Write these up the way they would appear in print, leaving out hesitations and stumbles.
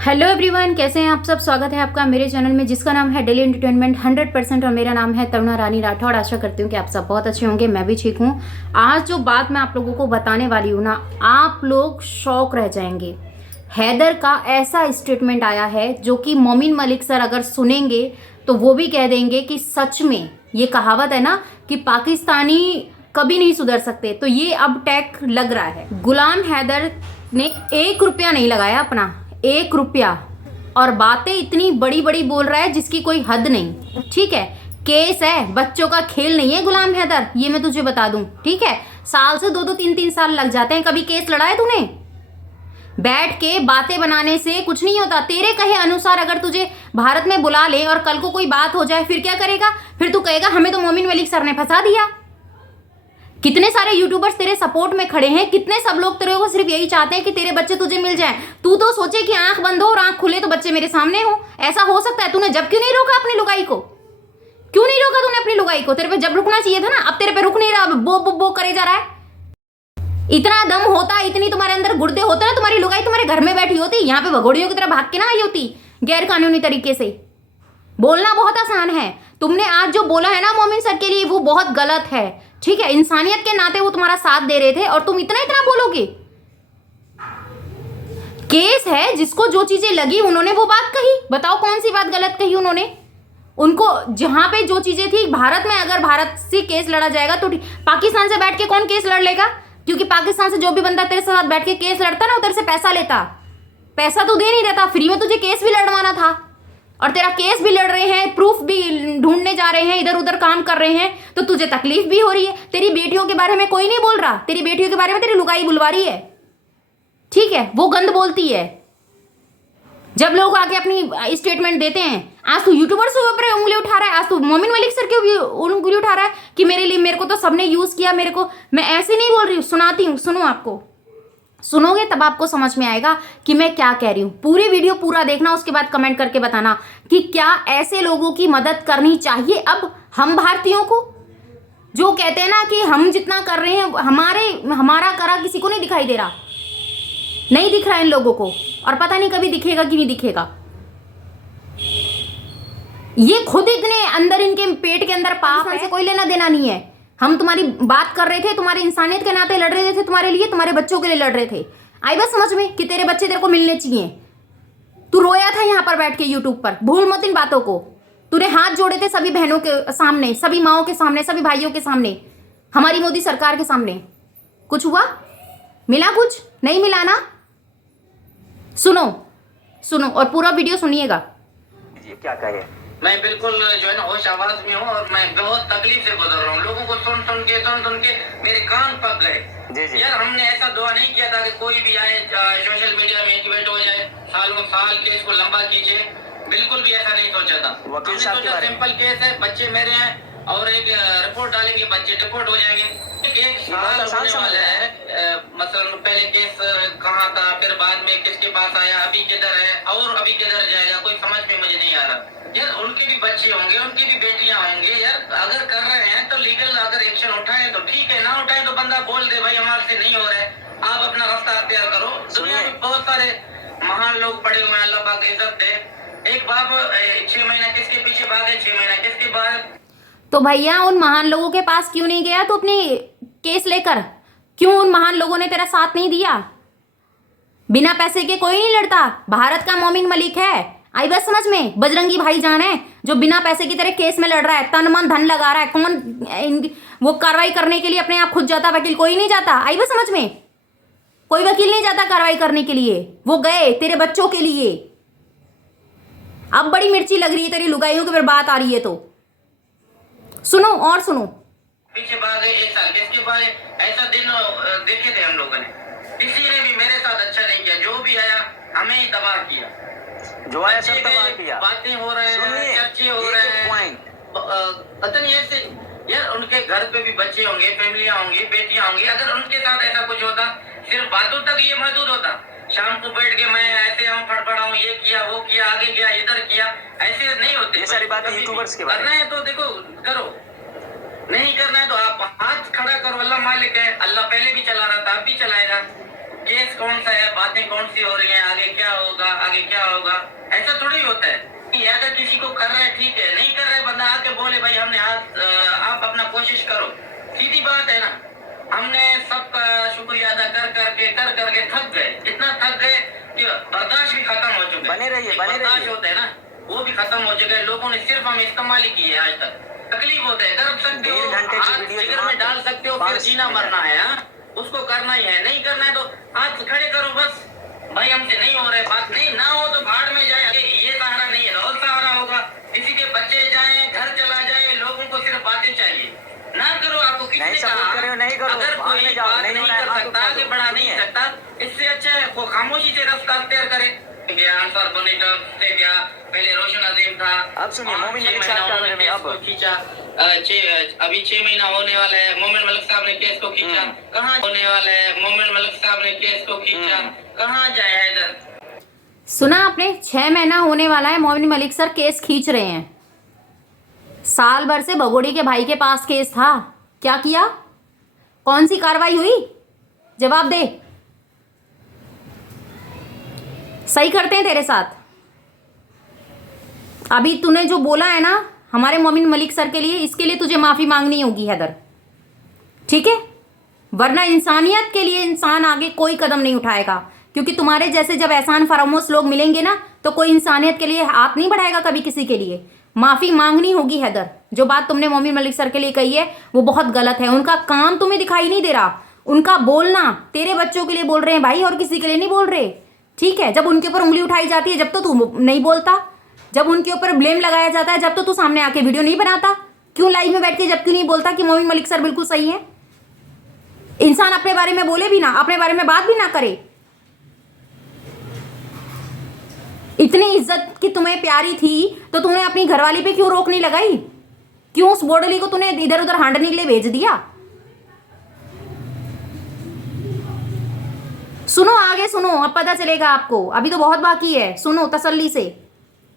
Hello everyone, कैसे हैं आप सब। स्वागत है आपका मेरे चैनल में जिसका नाम है डेली एंटरटेनमेंट 100%। और मेरा नाम है तरुणा रानी राठौड़। आशा करती हूँ कि आप सब बहुत अच्छे होंगे, मैं भी ठीक हूँ। आज जो बात मैं आप लोगों को बताने वाली हूँ ना, आप लोग शॉक रह जाएंगे। हैदर का ऐसा स्टेटमेंट आया है जो कि मोमिन मलिक सर अगर सुनेंगे तो वो भी कह देंगे कि सच में ये कहावत है ना कि पाकिस्तानी कभी नहीं सुधर सकते, तो ये अब टैग लग रहा है। गुलाम हैदर ने 1 रुपया नहीं लगाया अपना, 1 रुपया, और बातें इतनी बड़ी बड़ी बोल रहा है जिसकी कोई हद नहीं। ठीक है, केस है, बच्चों का खेल नहीं है गुलाम हैदर, ये मैं तुझे बता दूं। ठीक है, साल से 2-2 3-3 साल लग जाते हैं। कभी केस लड़ा है तूने? बैठ के बातें बनाने से कुछ नहीं होता। तेरे कहे अनुसार अगर तुझे भारत में बुला ले और कल को कोई बात हो जाए, फिर क्या करेगा? फिर तू कहेगा हमें तो मोमिन मलिक सर ने फंसा दिया। कितने सारे यूट्यूबर्स तेरे सपोर्ट में खड़े हैं, कितने सब लोग तेरे को सिर्फ यही चाहते हैं कि तेरे बच्चे तुझे मिल जाएं। तू तो सोचे कि आंख बंद हो और आंख खुले तो बच्चे मेरे सामने हो। ऐसा हो सकता है? तूने जब क्यों नहीं रोका अपनी लुगाई को? क्यों नहीं रोका तूने अपनी लुगाई को? तेरे पे जब रुकना चाहिए था ना, अब तेरे पे रुक नहीं रहा, अब बो बो बो करे जा रहा है। इतना दम होता, इतनी तुम्हारे अंदर गुर्दे होते ना, तुम्हारी लुगाई तुम्हारे घर में बैठी होती, यहाँ पे भगोड़ियों की तरह भाग के ना आई होती गैर कानूनी तरीके से। बोलना बहुत आसान है। तुमने आज जो बोला है ना मोमिन सर के लिए, वो बहुत गलत है। ठीक है, इंसानियत के नाते वो तुम्हारा साथ दे रहे थे और तुम इतना इतना बोलोगे? केस है, जिसको जो चीजें लगी उन्होंने वो बात कही। बताओ कौन सी बात गलत कही उन्होंने? उनको जहां पे जो चीजें थी, भारत में अगर भारत से केस लड़ा जाएगा तो पाकिस्तान से बैठ के कौन केस लड़ लेगा? क्योंकि पाकिस्तान से जो भी बंदा तेरे साथ बैठ के केस लड़ता ना, उधर से पैसा लेता। पैसा तो दे नहीं देता, फ्री में तुझे केस भी लड़वाना था। और तेरा केस भी लड़ रहे हैं, प्रूफ भी ढूंढने जा रहे हैं, इधर उधर काम कर रहे हैं, तो तुझे तकलीफ भी हो रही है। तेरी बेटियों के बारे में कोई नहीं बोल रहा, तेरी बेटियों के बारे में तेरी लुगाई बुलवा रही है। ठीक है, वो गंद बोलती है। जब लोग आके अपनी स्टेटमेंट देते हैं, आज तू यूट्यूबर्स के ऊपर उंगली उठा रहा है, आज तू मोमिन मलिक सर के उंगली उठा रहा है कि मेरे को तो सबने यूज किया, मेरे को। मैं ऐसे नहीं बोल रही हूँ, सुनाती हूँ, सुनो। आपको सुनोगे तब आपको समझ में आएगा कि मैं क्या कह रही हूं। पूरी वीडियो पूरा देखना, उसके बाद कमेंट करके बताना कि क्या ऐसे लोगों की मदद करनी चाहिए अब हम भारतीयों को, जो कहते हैं ना कि हम जितना कर रहे हैं हमारा करा किसी को नहीं दिखाई दे रहा। नहीं दिख रहा इन लोगों को, और पता नहीं कभी दिखेगा कि नहीं दिखेगा। ये खुद इतने अंदर, इनके पेट के अंदर पाप है, कोई लेना देना नहीं है। हम तुम्हारी बात कर रहे थे, तुम्हारी इंसानियत के नाते लड़ रहे थे, तुम्हारे लिए, तुम्हारे बच्चों के लिए लड़ रहे थे। आई बस समझ में कि तेरे बच्चे तेरे को मिलने चाहिए। तू रोया था यहाँ पर बैठ के यूट्यूब पर, भूल मत इन बातों को। तूने हाथ जोड़े थे सभी बहनों के सामने, सभी माओं के सामने, सभी भाइयों के सामने, हमारी मोदी सरकार के सामने। कुछ हुआ? मिला? कुछ नहीं मिला ना? सुनो सुनो और पूरा वीडियो सुनिएगा। क्या कहे? मैं बिल्कुल जो है ना होश आवाज में हूँ और मैं बहुत तकलीफ से गुजर रहा हूँ। लोगों को सुन सुन के मेरे कान पक गए। जी जी। यार हमने ऐसा दुआ नहीं किया था कि कोई भी आए सोशल मीडिया में एक्टिवेट हो जाए, सालों साल केस को लंबा कीजिए। बिल्कुल भी ऐसा नहीं सोचा था। वकील साहब के बारे में सिंपल केस है, बच्चे मेरे हैं और एक रिपोर्ट डालेंगे, बच्चे डिपोर्ट हो जाएंगे। एक साल होने वाला है। मतलब पहले केस कहाँ था, फिर बाद में किसके पास आया, अभी किधर है और अभी किधर जाएगा, कोई समझ में मुझे नहीं आ रहा। यार उनके भी बच्चे होंगे, उनकी भी बेटियां होंगी। यार अगर कर रहे हैं तो लीगल अगर एक्शन उठाए तो ठीक है, ना उठाए तो बंदा बोल दे भाई हमारे से नहीं हो रहा है, आप अपना रास्ता अख्तियार करो। दुनिया में बहुत सारे महान लोग पड़े हुए हैं, अल्लाह पाक इज्जत दे। एक बाप 6 महीना किसके पीछे भागे, 6 महीना किसके बाद। तो भैया उन महान लोगों के पास क्यों नहीं गया? तो अपनी केस लेकर क्यों उन महान लोगों ने तेरा साथ नहीं दिया? बिना पैसे के कोई नहीं लड़ता। भारत का मोमिन मलिक है, आई बस समझ में। बजरंगी भाईजान है जो बिना पैसे की तेरे केस में लड़ रहा है, तन मन धन लगा रहा है। कौन वो कार्रवाई करने के लिए अपने आप खुद जाता? वकील कोई नहीं जाता। आई बस समझ में, कोई वकील नहीं जाता कार्रवाई करने के लिए। वो गए तेरे बच्चों के लिए। अब बड़ी मिर्ची लग रही है तेरी लुगाइयों की, फिर बात आ रही है तो सुनो और सुनो। पीछे भागे एक साल किसके बाद ऐसा दिन देखे थे हम लोगों ने। किसी ने भी मेरे साथ अच्छा नहीं किया, जो भी आया हमें ही तबाह किया। जो आया सब तबाह किया। बातें हो रहे हैं, चर्चे हो रहे हैं, पता नहीं ऐसे। यार उनके घर पे भी बच्चे होंगे, फैमिलियां होंगी, बेटियां होंगी। अगर उनके साथ ऐसा कुछ होता, सिर्फ बातों तक ये महदूद होता। शाम को बैठ के मैं ऐसे हम फड़फड़ाऊं, ये किया वो किया, आगे गया इधर किया, ऐसे नहीं होते। ये सारी बातें यूट्यूबर्स के बारे में। करना है तो देखो करो, नहीं करना है तो आप हाथ खड़ा करो। अल्लाह मालिक है, अल्लाह पहले भी चला रहा था, अब भी चलाएगा। केस कौन सा है, बातें कौन सी हो रही हैं, आगे क्या होगा, आगे क्या होगा, ऐसा थोड़ी होता है कि अगर किसी को कर रहा है ठीक है, नहीं कर रहे बंदा आके बोले भाई हमने आप अपना कोशिश करो, सीधी बात है ना। हमने सबका शुक्रिया अदा कर करके थक गए, इतना थक गए कि बर्दाश्त भी खत्म हो चुके। बने रहिए, बर्दाश्त होता है ना, वो भी खत्म हो चुके। लोगों ने सिर्फ हम इस्तेमाल ही किए आज तक। तकलीफ होता है, कर सकते हो, 1.5 घंटे की हाथ वीडियो जिगर में डाल सकते हो, फिर जीना मरना है, हाँ उसको करना ही है। नहीं करना है तो हाथ खड़े करो बस, भाई हमसे नहीं हो रहे, बात नहीं ना हो तो भाड़ में जाए। ये सहारा नहीं है, और सहारा होगा, किसी के बच्चे जाए, घर चला जाए, लोगों को सिर्फ बातें चाहिए। ना करो, आपको किसने कहा? अगर कोई बात नहीं कर सकता, आगे बढ़ा नहीं सकता, इससे अच्छा है वो खामोशी से रास्ता अख्तियार करे। आंसर बने से क्या, पहले रोशन अजीम था, अब सुनिए, मोमिन मलिक साहब का बारे में अब खींचा, अभी 6 महीना होने वाला है, मोमिन मलिक साहब ने केस को खींचा, कहाँ होने वाला है, मोमिन मलिक साहब ने केस को खींचा, कहाँ जाए हैदर। सुना आपने, 6 महीना होने वाला है, मोमिन मलिक सर केस खींच रहे हैं। साल भर से भगोड़ी के भाई के पास केस था, क्या किया, कौन सी कार्रवाई हुई, जवाब दे। सही करते हैं तेरे साथ। अभी तूने जो बोला है ना हमारे मोमिन मलिक सर के लिए, इसके लिए तुझे माफी मांगनी होगी हैदर, ठीक है, वरना इंसानियत के लिए इंसान आगे कोई कदम नहीं उठाएगा। क्योंकि तुम्हारे जैसे जब एहसान फरामोश लोग मिलेंगे ना तो कोई इंसानियत के लिए हाथ नहीं बढ़ाएगा कभी किसी के लिए। माफी मांगनी होगी हैदर। जो बात तुमने मोमिन मलिक सर के लिए कही है वो बहुत गलत है। उनका काम तुम्हें दिखाई नहीं दे रहा, उनका बोलना तेरे बच्चों के लिए बोल रहे हैं भाई, और किसी के लिए नहीं बोल रहे, ठीक है। जब उनके ऊपर उंगली उठाई जाती है जब तो तू नहीं बोलता, जब उनके ऊपर ब्लेम लगाया जाता है जब तो तू सामने आके वीडियो नहीं बनाता, क्यों लाइव में बैठ के जब क्यों नहीं बोलता कि मोमिन मलिक सर बिल्कुल सही है। इंसान अपने बारे में बोले भी ना, अपने बारे में बात भी ना करे। इतनी इज्जत की तुम्हें प्यारी थी तो तुमने अपनी घरवाली पे क्यों रोक नहीं लगाई, क्यों उस बोडली को तूने इधर उधर हांडने के लिए भेज दिया। सुनो आगे सुनो, अब पता चलेगा आपको, अभी तो बहुत बाकी है, सुनो तसल्ली से।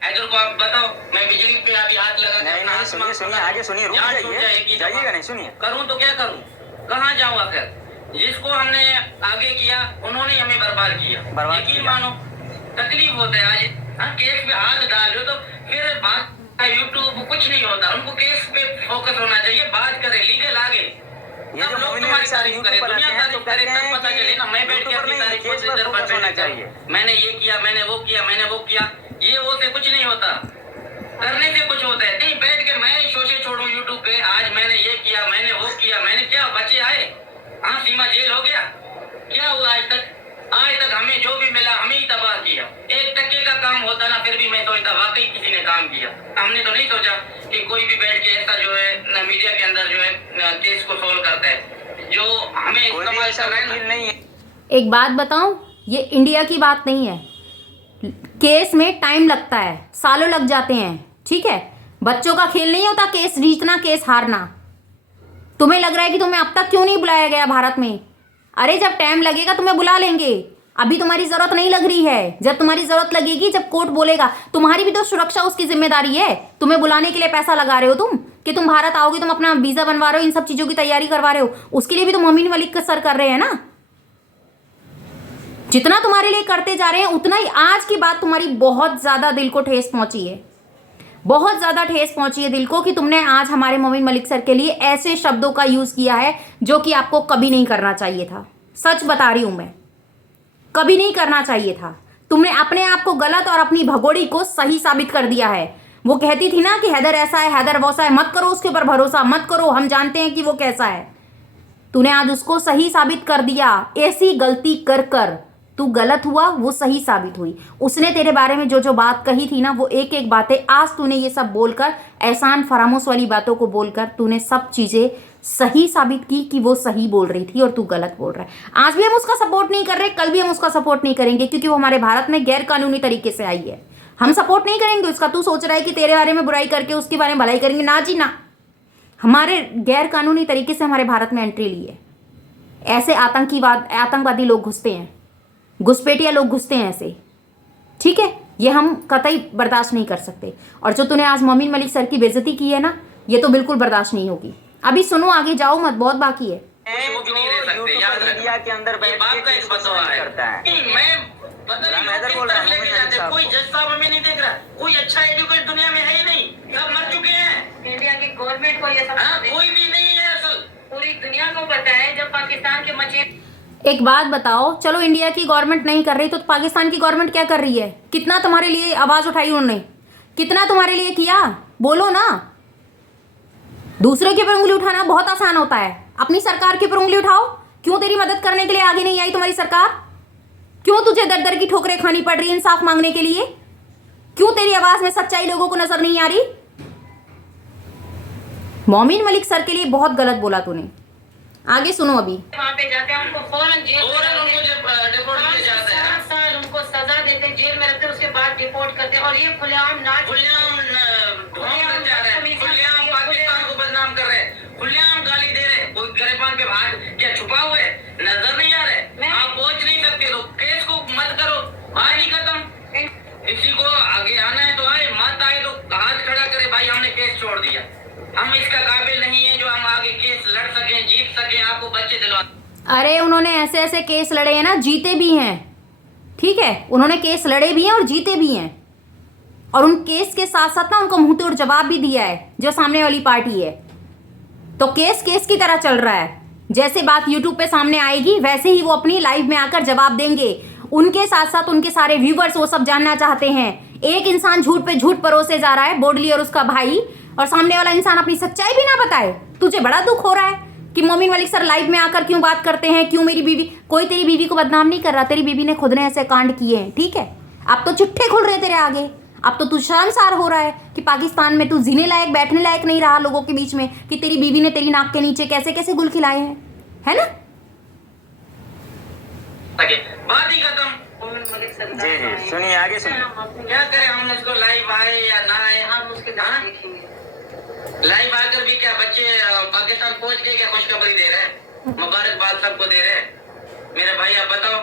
हैदर को आप बताओ, मैं बिजली पे अभी हाथ लगा के अपना सुनिए सुनिए, आगे सुनिए, रुक जाइए, जाइएगा नहीं, सुनिए। करूं तो क्या करूं, कहाँ जाऊं आखिर। जिसको हमने आगे किया उन्होंने हमें बर्बाद किया, यकीन मानो तकलीफ होता है। आज हाँ केस पे हाथ डाल रहे हो तो फिर बात यूट्यूब कुछ नहीं होता, उनको केस पे फोकस होना चाहिए, बात करे लीगल आगे, ये जो मोमिन मलिक साहब यूट्यूब पर आते हैं तो कहते हैं पता चले ना, मैं बैठ के अपनी तारीफ को इधर पर होना चाहिए, मैंने ये किया, मैंने वो किया, मैंने वो किया, ये वो से कुछ नहीं होता, करने से कुछ होता है। नहीं बैठ के मैं शोषे छोड़ू यूट्यूब पे, आज मैंने ये किया, मैंने वो किया, मैंने क्या बच्चे आए, हाँ सीमा जेल हो गया, क्या हुआ आज तक हमें जो भी मिला हमें ही तबाह किया। 1% का काम होता ना फिर भी मैं सोचता वाकई किसी ने काम किया। हमने तो नहीं सोचा कि कोई भी बैठ के ऐसा जो है मीडिया के अंदर जो है केस को सोल्व करता है, जो हमें इस्तेमाल कर रहा है नहीं है। एक बात बताऊं, ये इंडिया की बात नहीं है, केस में टाइम लगता है, सालों लग जाते हैं, ठीक है। बच्चों का खेल नहीं होता केस जीतना केस हारना। तुम्हें लग रहा है कि तुम्हें अब तक क्यों नहीं बुलाया गया भारत में, अरे जब टाइम लगेगा तुम्हें बुला लेंगे, अभी तुम्हारी जरूरत नहीं लग रही है, जब तुम्हारी जरूरत लगेगी, जब कोर्ट बोलेगा, तुम्हारी भी तो सुरक्षा उसकी जिम्मेदारी है। तुम्हें बुलाने के लिए पैसा लगा रहे हो तुम कि तुम भारत आओगे, तुम अपना वीजा बनवा रहे हो, इन सब चीजों की तैयारी करवा रहे हो, उसके लिए भी तो मोमिन मलिक सर कर रहे हैं ना। जितना तुम्हारे लिए करते जा रहे हैं उतना ही आज की बात तुम्हारी बहुत ज्यादा दिल को ठेस पहुंची है, बहुत ज्यादा ठेस पहुंची है दिल को, कि तुमने आज हमारे मोमिन मलिक सर के लिए ऐसे शब्दों का यूज किया है जो कि आपको कभी नहीं करना चाहिए था। सच बता रही हूं मैं, कभी नहीं करना चाहिए था। तुमने अपने आप को गलत और अपनी भगोड़ी को सही साबित कर दिया है। वो कहती थी ना कि हैदर ऐसा है, हैदर वैसा है, मत करो उसके ऊपर भरोसा, मत करो, हम जानते हैं कि वो कैसा है। तूने आज उसको सही साबित कर दिया। ऐसी गलती कर कर तू गलत हुआ, वो सही साबित हुई। उसने तेरे बारे में जो जो बात कही थी ना, वो एक एक बातें आज तूने ये सब बोलकर, एहसान फरामोश वाली बातों को बोलकर तूने सब चीजें सही साबित की कि वो सही बोल रही थी और तू गलत बोल रहा है। आज भी हम उसका सपोर्ट नहीं कर रहे, कल भी हम उसका सपोर्ट नहीं करेंगे, क्योंकि वो हमारे भारत में गैर कानूनी तरीके से आई है। हम सपोर्ट नहीं करेंगे उसका। तू सोच रहा है कि तेरे बारे में बुराई करके उसके बारे में भलाई करेंगे, ना जी ना। हमारे गैर कानूनी तरीके से हमारे भारत में एंट्री ली है। ऐसे आतंकवादी लोग घुसते हैं, घुसपैठिया लोग घुसते हैं ऐसे, ठीक है। ये हम कतई बर्दाश्त नहीं कर सकते। और जो तूने आज मोमिन मलिक सर की बेइज्जती की है ना, ये तो बिल्कुल बर्दाश्त नहीं होगी। अभी सुनो, आगे जाओ मत, बहुत बाकी है। वो भी नहीं रह सकते, याद रखना। इंडिया के अंदर ये बैठ बाप के का एक केस को बदवा साइन है। करता है। नहीं, मैं पता नहीं गुलाम लोग हैदर किस बोल रहा तरफ है, लेके मोमिन जाते हैं। साहब कोई को। जज साहब हमें नहीं देख रहा, कोई अच्छा एजुकेट दुनिया में है ही नहीं, सब मर चुके हैं। इंडिया की गवर्नमेंट को ये सब हाँ, कोई भी नहीं है असल। पूरी दुनिया को पता है जब पाकिस्तान के मचे एक बात बताओ, चलो इंडिया की गवर्नमेंट नहीं कर रही तो पाकिस्तान की गवर्नमेंट क्या कर रही है? कितना तुम्हारे लिए आवाज उठाई उन्होंने, कितना तुम्हारे लिए किया, बोलो ना। दूसरे के ऊपर उंगली उठाना बहुत आसान होता है, अपनी सरकार के ऊपर उंगली उठाओ। क्यों तेरी मदद करने के लिए आगे नहीं आई तुम्हारी सरकार? क्यों तुझे दर दर की ठोकरें खानी पड़ रही इंसाफ मांगने के लिए? क्यों तेरी आवाज में सच्चाई लोगों को नजर नहीं आ रही? मोमिन मलिक सर के लिए बहुत गलत बोला तूने। आगे सुनो अभी। वहाँ पे जाते हैं उनको फौरन जेल में फौरन डालते उनको हैं। जब डिपोर्ट किया जाता है, 7 साल उनको सजा देते हैं, जेल में रखते हैं, उसके बाद डिपोर्ट करते हैं। और ये खुलेआम नाच खुलेआम ढोंग कर जा रहे हैं, खुलेआम पाकिस्तान को बदनाम कर रहे हैं, खुलेआम गाली दे रहे हैं। कोई गिरफ्तार पे भाग क्या छुपा हुए है? नजर नहीं आ रहे। आप पहुंच नहीं सकते तो केस को मत करो, आज ही खत्म। किसी को आगे आना है तो आए, मत आए तो हाथ खड़ा करे, भाई हमने केस छोड़ दिया, हम इसका काबिल नहीं है जो हम आगे केस लड़ सकें, जीत सकें, आपको बच्चे दिलवा। अरे उन्होंने ऐसे ऐसे केस लड़े हैं ना, जीते भी हैं, ठीक है, उन्होंने केस लड़े भी हैं और जीते भी हैं। और उन केस के साथ साथ ना उनको मुंह तोड़ जवाब भी दिया है जो सामने वाली पार्टी है। तो केस केस की तरह चल रहा है। जैसे बात यूट्यूब पे सामने आएगी वैसे ही वो अपनी लाइव में आकर जवाब देंगे। उनके साथ साथ उनके सारे व्यूवर्स वो सब जानना चाहते हैं। एक इंसान झूठ पे झूठ परोसे जा रहा है, बोडली और उसका भाई, और सामने वाला इंसान अपनी सच्चाई भी ना बताए। तुझे बड़ा दुख हो रहा है कि मोमिन मलिक सर लाइव में आकर क्यों बात करते हैं, क्यों मेरी बीवी। कोई तेरी बीवी को बदनाम नहीं कर रहा, तेरी बीवी ने खुद ने ऐसे कांड किए हैं, ठीक है। अब तो चिट्ठे खुल रहे हैं तेरे आगे, अब तो तू शर्मसार हो रहा है कि पाकिस्तान में तू जीने लायक बैठने लायक नहीं रहा लोगों के बीच में, कि तेरी बीवी ने तेरी नाक के नीचे कैसे कैसे गुल खिलाए हैं, है ना। बात ही खत्म। मोमिन मलिक सर जी जी सुनिए, आगे सुनिए। क्या करें हम, उसको लाइव आए या ना आए, हम उसके हाँ? गाने देखेंगे। लाइव आकर भी क्या बच्चे पाकिस्तान पहुंच गए, क्या खुशखबरी दे रहे हैं, मुबारकबाद सबको दे रहे हैं। मेरे भाई आप बताओ,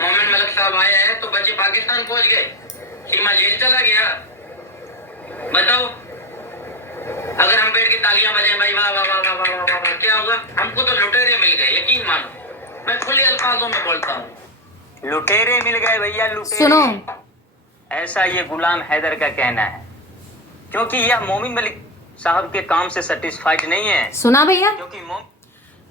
मोमिन मलिक साहब आए हैं तो बच्चे पाकिस्तान पहुंच गए, सीमा जेल चला गया। बताओ, अगर हम बैठ के तालियां बजाएं भाई वाह वाह वाह वाह वाह वाह वाह, क्या होगा? हमको तो लुटेरे मिल गए, यकीन मानो, मैं खुले अल्फाजों में बोलता हूँ, लुटेरे मिल गए भैया, लुटेरे। सुनो, ऐसा ये गुलाम हैदर का कहना है, क्योंकि यह मोमिन मलिक साहब के काम से सेटिस्फाइड नहीं है। सुना भैया, क्योंकि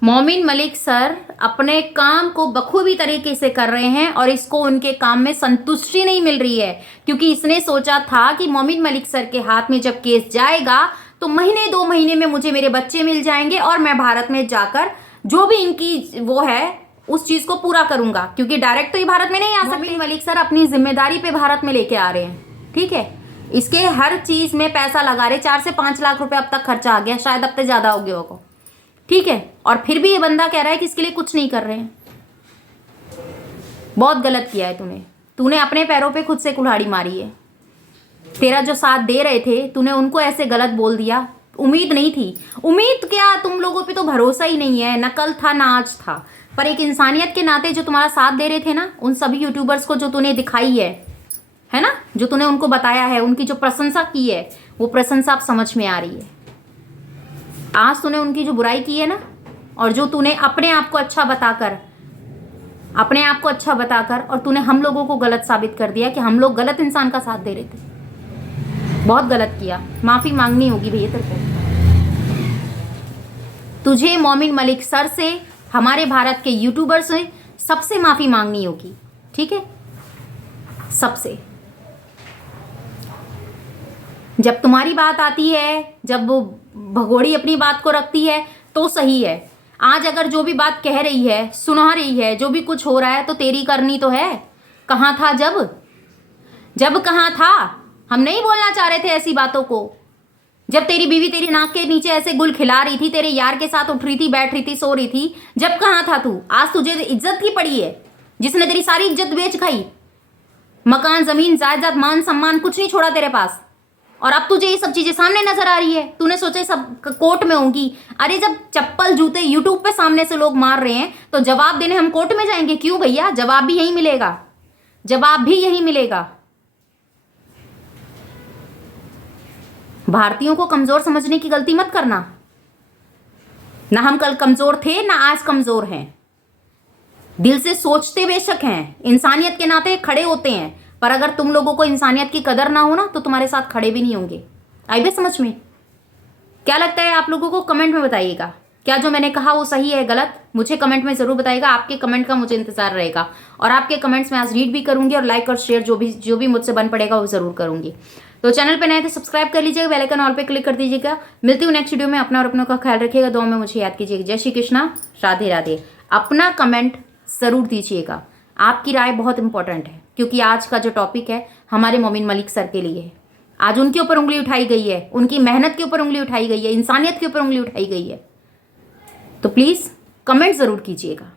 मोमिन मलिक सर अपने काम को बखूबी तरीके से कर रहे हैं और इसको उनके काम में संतुष्टि नहीं मिल रही है, क्योंकि इसने सोचा था कि मोमिन मलिक सर के हाथ में जब केस जाएगा तो महीने 2 महीने में मुझे मेरे बच्चे मिल जाएंगे और मैं भारत में जाकर जो भी इनकी वो है उस चीज को पूरा करूंगा, क्योंकि डायरेक्ट तो ये भारत में नहीं आ सकते। मोमिन मलिक सर अपनी जिम्मेदारी पे भारत में लेके आ रहे हैं, ठीक है। इसके हर चीज में पैसा लगा रहे, 4 से 5 लाख रुपए अब तक खर्चा आ गया, शायद अब तक ज्यादा हो गया होगा, ठीक है। और फिर भी ये बंदा कह रहा है कि इसके लिए कुछ नहीं कर रहे हैं। बहुत गलत किया है तूने अपने पैरों पे खुद से कुल्हाड़ी मारी है। तेरा जो साथ दे रहे थे तूने उनको ऐसे गलत बोल दिया, उम्मीद नहीं थी। उम्मीद क्या, तुम लोगों पे तो भरोसा ही नहीं है, न कल था ना आज था। पर एक इंसानियत के नाते जो तुम्हारा साथ दे रहे थे ना, उन सभी यूट्यूबर्स को जो तूने दिखाई है ना, जो तूने उनको बताया है, उनकी जो प्रशंसा की है, वो प्रशंसा अब समझ में आ रही है। आज तूने उनकी जो बुराई की है ना, और जो तूने अपने आप को अच्छा बताकर और तूने हम लोगों को गलत साबित कर दिया कि हम लोग गलत इंसान का साथ दे रहे थे। बहुत गलत किया, माफी मांगनी होगी भैया तेरे को। तुझे मोमिन मलिक सर से, हमारे भारत के यूट्यूबर से सबसे माफी मांगनी होगी, ठीक है, सबसे। जब तुम्हारी बात आती है, जब भगोड़ी अपनी बात को रखती है तो सही है। आज अगर जो भी बात कह रही है, सुना रही है, जो भी कुछ हो रहा है तो तेरी करनी तो है। कहाँ था जब कहाँ था? हम नहीं बोलना चाह रहे थे ऐसी बातों को। जब तेरी बीवी तेरी नाक के नीचे ऐसे गुल खिला रही थी, तेरे यार के साथ उठ रही थी, बैठ रही थी, सो रही थी, जब कहाँ था तू? आज तुझे इज्जत की पड़ी है, जिसने तेरी सारी इज्जत बेच खाई। मकान, जमीन, जायदाद, मान सम्मान कुछ नहीं छोड़ा तेरे पास। और अब तुझे ये सब चीजें सामने नजर आ रही है। तूने सोचे सब कोर्ट में होंगी। अरे जब चप्पल जूते यूट्यूब पे सामने से लोग मार रहे हैं तो जवाब देने हम कोर्ट में जाएंगे क्यों भैया? जवाब भी यही मिलेगा, जवाब भी यही मिलेगा। भारतीयों को कमजोर समझने की गलती मत करना। ना हम कल कमजोर थे, ना आज कमजोर हैं। दिल से सोचते बेशक हैं, इंसानियत के नाते खड़े होते हैं, पर अगर तुम लोगों को इंसानियत की कदर ना हो ना तो तुम्हारे साथ खड़े भी नहीं होंगे। आई भी समझ में? क्या लगता है आप लोगों को? कमेंट में बताइएगा। क्या जो मैंने कहा वो सही है गलत? मुझे कमेंट में जरूर बताइएगा। आपके कमेंट का मुझे इंतजार रहेगा और आपके कमेंट्स में आज रीड भी करूंगी और लाइक और शेयर जो भी मुझसे बन पड़ेगा वो जरूर करूंगी। तो चैनल पे नए थे सब्सक्राइब कर लीजिएगा, बेल आइकन ऑल पे क्लिक कर दीजिएगा। मिलती हूँ नेक्स्ट वीडियो में। अपना और अपनों का ख्याल रखिएगा, दुआ में मुझे याद कीजिएगा। जय श्री कृष्णा, राधे राधे। अपना कमेंट जरूर दीजिएगा, आपकी राय बहुत इंपॉर्टेंट है, क्योंकि आज का जो टॉपिक है हमारे मोमिन मलिक सर के लिए है। आज उनके ऊपर उंगली उठाई गई है, उनकी मेहनत के ऊपर उंगली उठाई गई है, इंसानियत के ऊपर उंगली उठाई गई है। तो प्लीज कमेंट जरूर कीजिएगा।